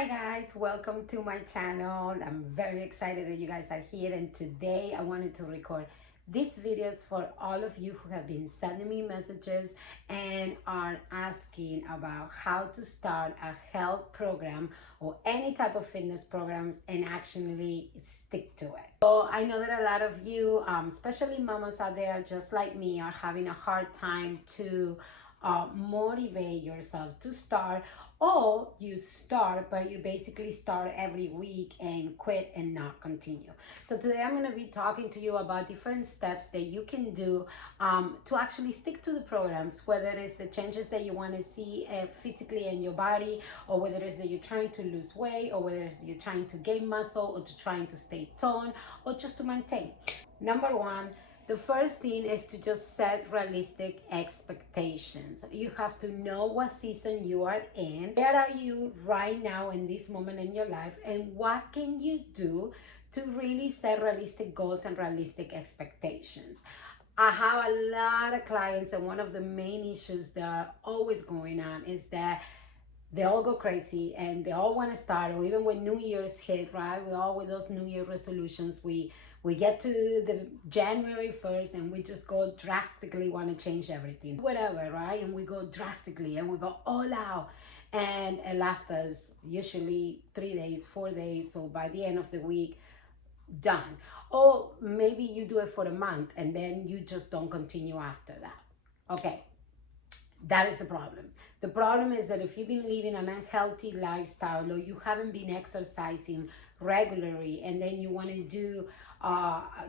Hi guys, welcome to my channel. I'm very excited that you guys are here, and today I wanted to record these videos for all of you who have been sending me messages and are asking about how to start a health program or any type of fitness programs and actually stick to it. So I know that a lot of you, especially mamas out there just like me, are having a hard time to motivate yourself to start, or you start but you basically start every week and quit and not continue. So today I'm going to be talking to you about different steps that you can do to actually stick to the programs, whether it's the changes that you want to see physically in your body, or whether it's that you're trying to lose weight, or whether it's that you're trying to gain muscle, or to trying to stay toned, or just to maintain. Number one, the first thing is to just set realistic expectations. You have to know what season you are in. Where are you right now in this moment in your life? And what can you do to really set realistic goals and realistic expectations? I have a lot of clients, and one of the main issues that are always going on is that they all go crazy and they all want to start, or even when New Year's hit, right? We all with those New Year resolutions, we get to the January 1st and we just go drastically want to change everything, whatever, right? And we go drastically and we go all out, and it lasts us usually 3 days, 4 days. So by the end of the week, done. Or maybe you do it for a month and then you just don't continue after that. Okay, that is the problem. The problem is that if you've been living an unhealthy lifestyle, or you haven't been exercising regularly, and then you want to do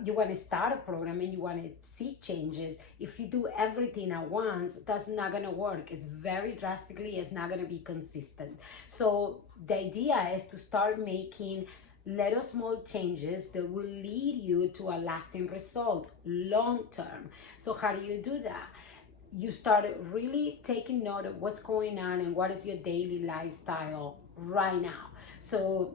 you want to start a program and you want to see changes, if you do everything at once, that's not going to work. It's very drastically, it's not going to be consistent. So the idea is to start making little small changes that will lead you to a lasting result long term. So how do you do that? You start really taking note of what's going on and what is your daily lifestyle right now. So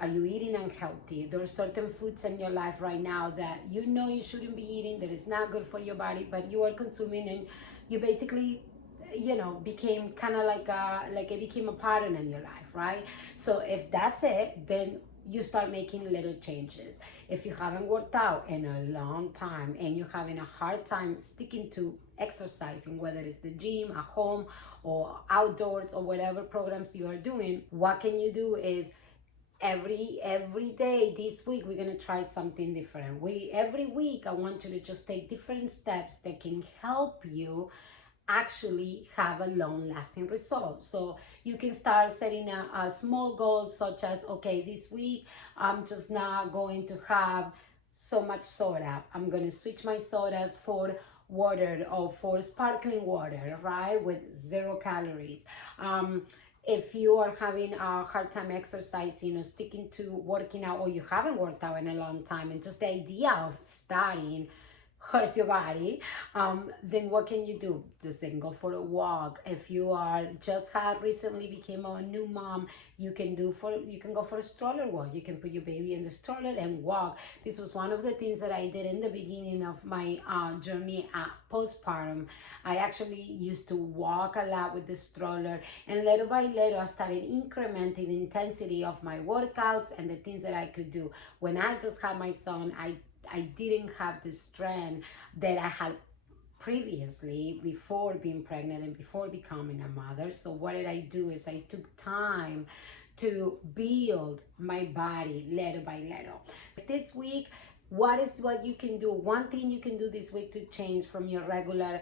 are you eating unhealthy? There are certain foods in your life right now that you know you shouldn't be eating, that is not good for your body, but you are consuming, and you basically became kind of like it became a pattern in your life, right? So if that's it, then you start making little changes. If you haven't worked out in a long time and you're having a hard time sticking to exercising, whether it's the gym, at home, or outdoors, or whatever programs you are doing, what can you do is every day this week we're going to try something different. Every week I want you to just take different steps that can help you actually have a long lasting result. So you can start setting a small goal, such as, okay, this week I'm just not going to have so much soda. I'm going to switch my sodas for water, or for sparkling water, right, with 0 calories. If you are having a hard time exercising or sticking to working out, or you haven't worked out in a long time, and just the idea of starting hurts your body, then what can you do? Just then go for a walk. If you are just had recently became a new mom, you can go for a stroller walk. You can put your baby in the stroller and walk. This was one of the things that I did in the beginning of my journey at postpartum. I actually used to walk a lot with the stroller, and little by little I started incrementing the intensity of my workouts and the things that I could do. When I just had my son, I didn't have the strength that I had previously, before being pregnant and before becoming a mother. So what did I do is I took time to build my body little by little. This week, what you can do? One thing you can do this week to change from your regular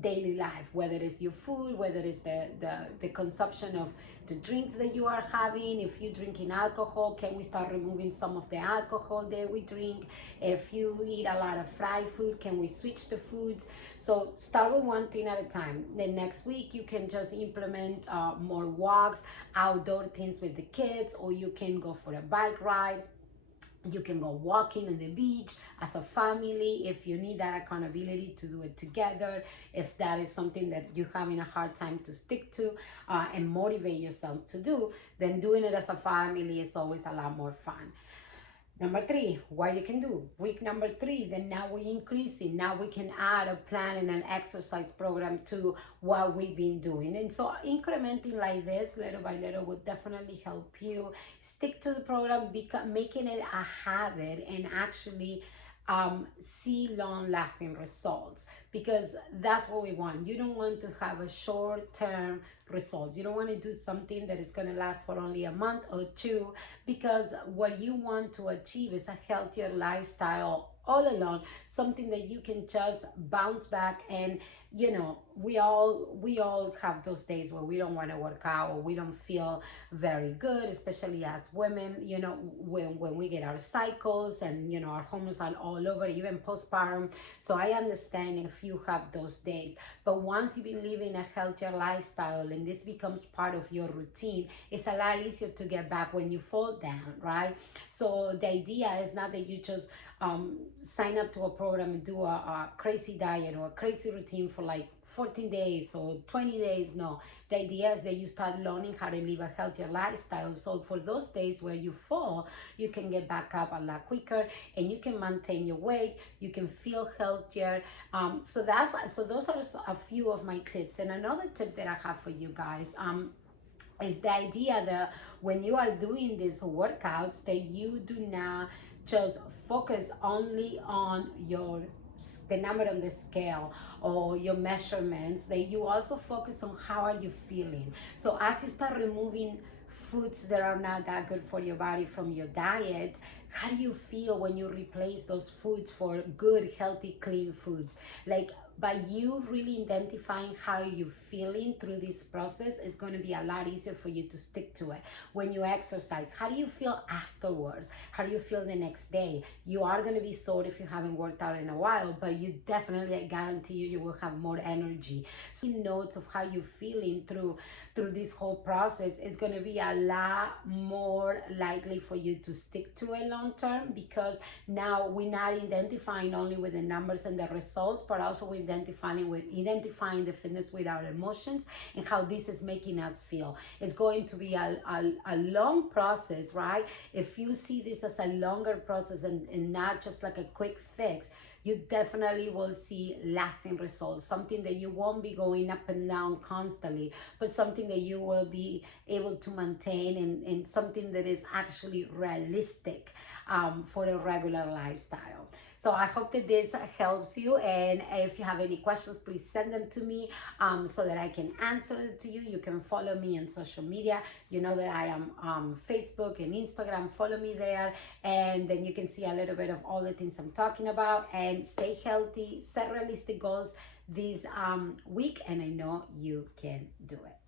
daily life, whether it's your food, whether it's the consumption of the drinks that you are having. If you're drinking alcohol, can we start removing some of the alcohol that we drink? If you eat a lot of fried food, can we switch the foods? So start with one thing at a time. Then next week you can just implement more walks, outdoor things with the kids, or you can go for a bike ride. You can go walking on the beach as a family if you need that accountability to do it together. If that is something that you're having a hard time to stick to and motivate yourself to do, then doing it as a family is always a lot more fun. Number three, what you can do. Week number three, then now we increasing. Now we can add a plan and an exercise program to what we've been doing. And so incrementing like this, little by little, will definitely help you stick to the program, making it a habit and actually see long lasting results, because that's what we want. You don't want to have a short term results. You don't want to do something that is going to last for only a month or two, because what you want to achieve is a healthier lifestyle all along, something that you can just bounce back. And you know, we all have those days where we don't want to work out or we don't feel very good, especially as women, you know, when we get our cycles and, you know, our hormones are all over, even postpartum. So I understand if you have those days, but once you've been living a healthier lifestyle and this becomes part of your routine, it's a lot easier to get back when you fall down, right? So the idea is not that you just sign up to a program and do a crazy diet or a crazy routine for like 14 days or 20 days. No, the idea is that you start learning how to live a healthier lifestyle. So for those days where you fall, you can get back up a lot quicker and you can maintain your weight, you can feel healthier. So those are a few of my tips. And another tip that I have for you guys, is the idea that when you are doing these workouts, that you do not just focus only on the number on the scale or your measurements, that you also focus on how are you feeling. So as you start removing foods that are not that good for your body from your diet, how do you feel when you replace those foods for good, healthy, clean foods? Like, by you really identifying how you're feeling through this process, it's going to be a lot easier for you to stick to it. When you exercise, how do you feel afterwards? How do you feel the next day? You are going to be sore if you haven't worked out in a while, but you definitely, I guarantee you, you will have more energy. So notes of how you're feeling through this whole process is going to be a lot more likely for you to stick to it long term, because now we're not identifying only with the numbers and the results, but also with identifying the fitness with our emotions and how this is making us feel. It's going to be a long process, right? If you see this as a longer process and not just like a quick fix, you definitely will see lasting results, something that you won't be going up and down constantly, but something that you will be able to maintain, and something that is actually realistic for a regular lifestyle. So I hope that this helps you, and if you have any questions, please send them to me so that I can answer it to you. You can follow me on social media. You know that I am Facebook and Instagram. Follow me there, and then you can see a little bit of all the things I'm talking about. And stay healthy, set realistic goals this week, and I know you can do it.